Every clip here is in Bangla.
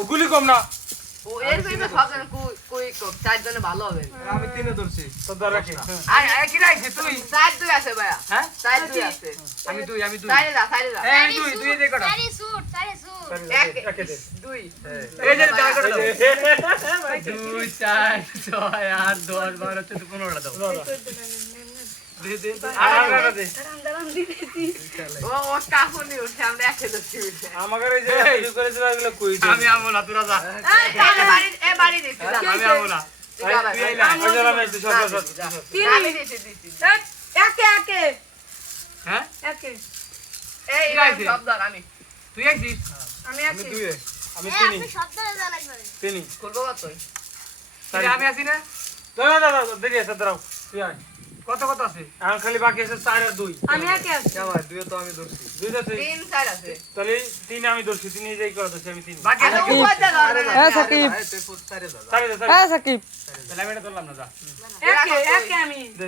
ওগুলি কম না ও এর ভিতরে সব জন কই চার জনে ভালো হবে আমি তিনে ধরছি তো ধর রাখি আরে কি রাইছে তুই চার দুই আছে ভাইয়া হ্যাঁ চার দুই আছে আমি দুই চাইরে যা এই আমি দুই দে কটা চারি সুট এক দুই এই যে দাও করে দাও 2 4 6 8 10 12 14 15 দাও দে আর দে ও কাকুনি উঠে আমরা একে ধরছি আমাকে এই যে শুরু করেছিল এগুলো কই আমি আমো না তোরা যা এ বাড়ি দিছি আমি আমো না তুই আইলা আজরা আমি একটু সব আমি দিছি একে হ্যাঁ এই সব ধর আমি তুই আইছিস আমি আমি দুই আমি তিনি তিনি করবো কত আমি আসি না দাঁড়া দাঁড়া দেরি আছে দাঁড়াও তুই আয় কত কত আছে এখন খালি বাকি আছে 4 আর 2 আমি একে আছি যাওয়া দুই তো আমি ধরছি দুই তো তুই 3 4 আছে তাহলে তিন আমি ধরছি তিন এই যাই করে ধরছি আমি তিন বাকি আরে ও কত ধরে এ সাকিব সারি দে এ সাকিব তাহলে আমি এটা ধরলাম না যা একে আমি দে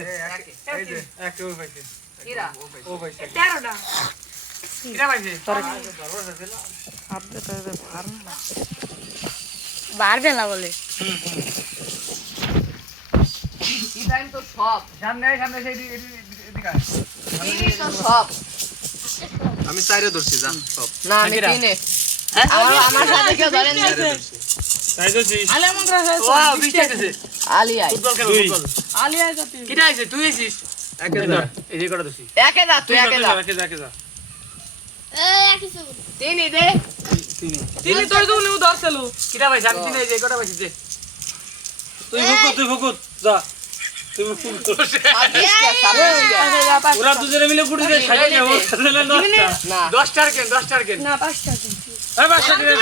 এই যে এক ওই পাইছে কিরা ও পাইছে 13টা কিরা পাইছে আপনি তো পারবে না বলে কি টাইম তো সব সামনে সেই এদিকে তিনই তো সব আমি চাইরে ধরছি যা সব না আমি তিনে আমার সাথে কেউ ধরেন না তাই তো জি আলে মন্ত্র ও বৃষ্টি আইছে আলিয়া ফুটবল খেলো ফুটবল আলিয়া জাতি কিরা আইছে তুই আইছিস একে ধর এই যে কটা দছি একে যা তুই একে যা একে যা একই সুট তিনই দে তিনি তোর দুনি ধরছিল কিরা পাইছে আমি চিনি এই যে কটা পাইছি যে তুই ভুকুত যা তুই ভুকুত ওরা দুজনে মিলে গুড়ি দিয়ে খাই না ও খেলে না না 10 টার কেন না 5টা দিন এই বাসা দিয়ে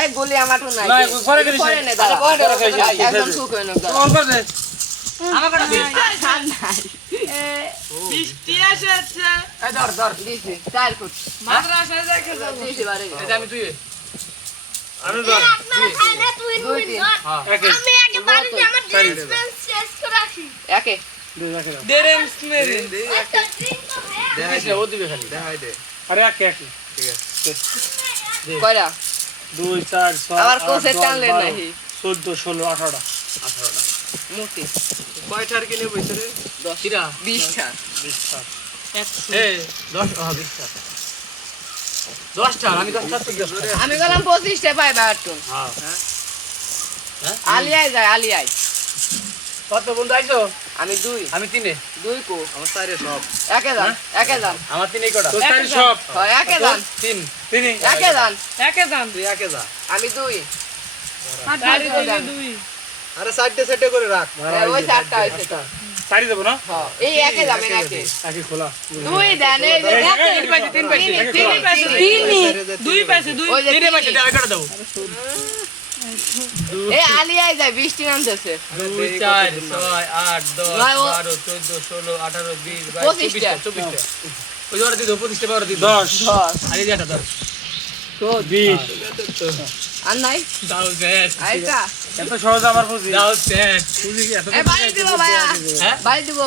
এই গুলি আমার তো নাই না পরে করিস পরে নে দাদা একদম সুখ হইলো কোন করে দে আমার কটা দে বৃষ্টি এসেছে এই ধর দিছি চার ফুট মাদ্রাসায় দেখে যাবো দিছি বারে এই যে আমি তুই আমি ধর আপনারা খাই না তুই দুই নুন তিন। হ্যাঁ একে আমি আগে বাড়িতে আমার ড্রেস পেন্স শেষ করে আসি একে দুই রাখে দাও দেরেমস মেরে একটা ড্রিঙ্ক তো খায়া দেখাই ও দিবে খালি দেখাই দে আরে একে একে ঠিক আছে কয়রা 2 4 6 আবার কোসে টানলেন নাকি 14 16 18টা 18টা মুটি কয়টার কিনে বইছে রে কিরা 20টা 20টা এই 10 হ্যাঁ 20 টা 10 টা আমি 10 টা তুই 10 টা আমি গেলাম 25টা পাই বাটুন হ্যাঁ আলিয়ায় যায় আলিয়ায় কত বন্ধু আইছো আমি দুই আমি তিনে দুই কো আমার চাইরে সব একে যান আমার তিনেই কটা তো তাই সব হয় একে যান তিন তিনি একে যান একে দাম তুই একে যা আমি দুই আর দাঁড়ি দিলে দুই আরে সাইডে সাইডে করে রাখ ওই চারটা হইছে তো সারি দেব না হ্যাঁ এই একে যাবেন একে একে খোলা দুই দেন এই যে তিন পাইছে তিন পাইছে তিন পাইছে তিনি দুই পাইছে দুই ওই যে তিনে পাইছে তিন। আমি কটা দাও এই আলিয়ায় যায় বৃষ্টি নামতেছে 2 4 6 8 10 নয়, ও- 12 14 16 18 20 22 25 টা। 24 টা ওই জোরে দিও 25 টা বারো দিও 10 10 আরে যেটা ধর 20 আর নাই দাও সেট আইতা এত সহজ আমার বুঝি দাও সেট বুঝি কি এত এই বাড়ি দিব ভাইয়া হ্যাঁ বাড়ি দিব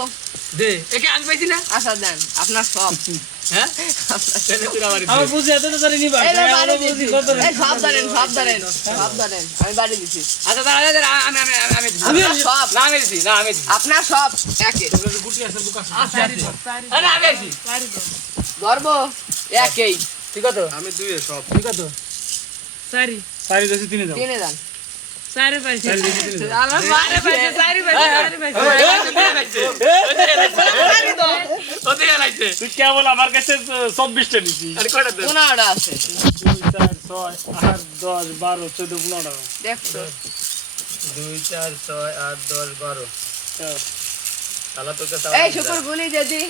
দে একে আমি পাইছি না আচ্ছা দেন আপনার সব হ্যাঁ তেনে তুই আমার আমার বুঝি এত তো জানি নিবা এই যে বাড়ি বুঝি দিছি কত এই সব ধরেন আমি বাড়ি দিছি আচ্ছা দাঁড়া দাঁড়া আমি আপনার সব না আমি দিছি না আমি দিছি আপনার সব একে গুটি আছে বুকা আচ্ছা আরে আমি আছি গর্ব একেই ঠিক আছে আমি দুইয়ে সব ঠিক আছে সারি সারি দেশে তিনে দাও তিনে যান সারি পাইছে সারি দেশে তিনে দাও আমার মারে পাইছে সারি পাইছে ওতে লাইছে তুই কেবল আমার কাছে 24 টা দিছিস আরে কয়টা দে 15টা আছে 2 4 6 8 10 12 14 15টা দেখছো 2 4 6 8 10 12 তালা তোকে এই শুকুর গুলি যদি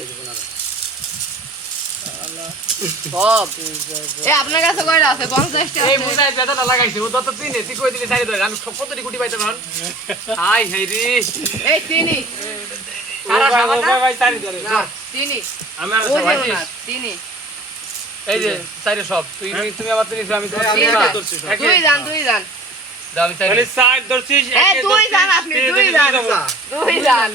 সব এই আপনার কাছে কয়টা আছে 50টা এই আছে মুসাই বেদাটা লাগাইছে ও তো তিনে তুই কই দিলি সারি ধরে আমি কতটি গুটি পাইতাম এখন হাই হাই রে এই তিনি কারা খাওয়াটা ভাই সারি ধরে না তিনি আমি আর ও সবাই যেও না তিনি এই যে সারি সব তুই তুমি আমার তিনে আমি তোমার তিন তিনে ধরছি দুই যান দাও আমি সারি তাহলে সাইড ধরছিস এই দুই যান আপনি দুই যান দুই যান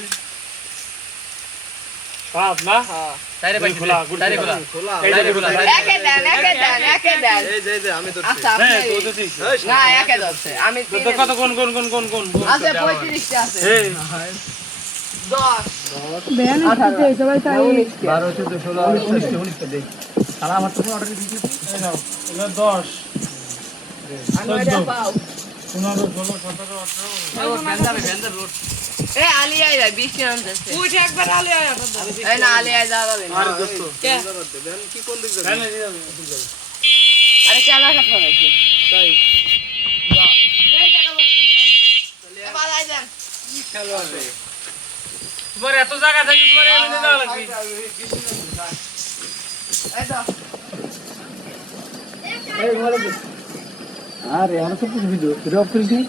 পাপ না হ্যাঁ তাইরে পাইছে খোলা, তাইরে খোলা খোলা তাইরে খোলা একে দেন একে দেন এই যে আমি তো আচ্ছা হ্যাঁ আপনি তো তো ঠিক না একে ধরছে আমি তো তো কত কোন আছে 35 টা আছে এই 10 বেয়ান আছে সবাই তাই 12 14 16 19 দে শালা আমার তো অর্ডার দিতে এই নাও এগুলো 10 আমি এটা পাও 15 16 17 18 ও বেন্দাবে বেন্দার রোড এ আলী আই 20 টা আনতেছে উঠে একবার আলে আয় এই না আলী আই যাবে না আরে দোস্ত দেন কি কোন দিক যাবে কেন দিয়ে যাবে আরে চালা কাটতে হইছে তাই এ বালাই দেন তোমার এত জায়গা থাকে তোমার এমনি যাওয়া লাগবে এই দাও আরে আমার সব কিছু ভিডিও অফ করে দিই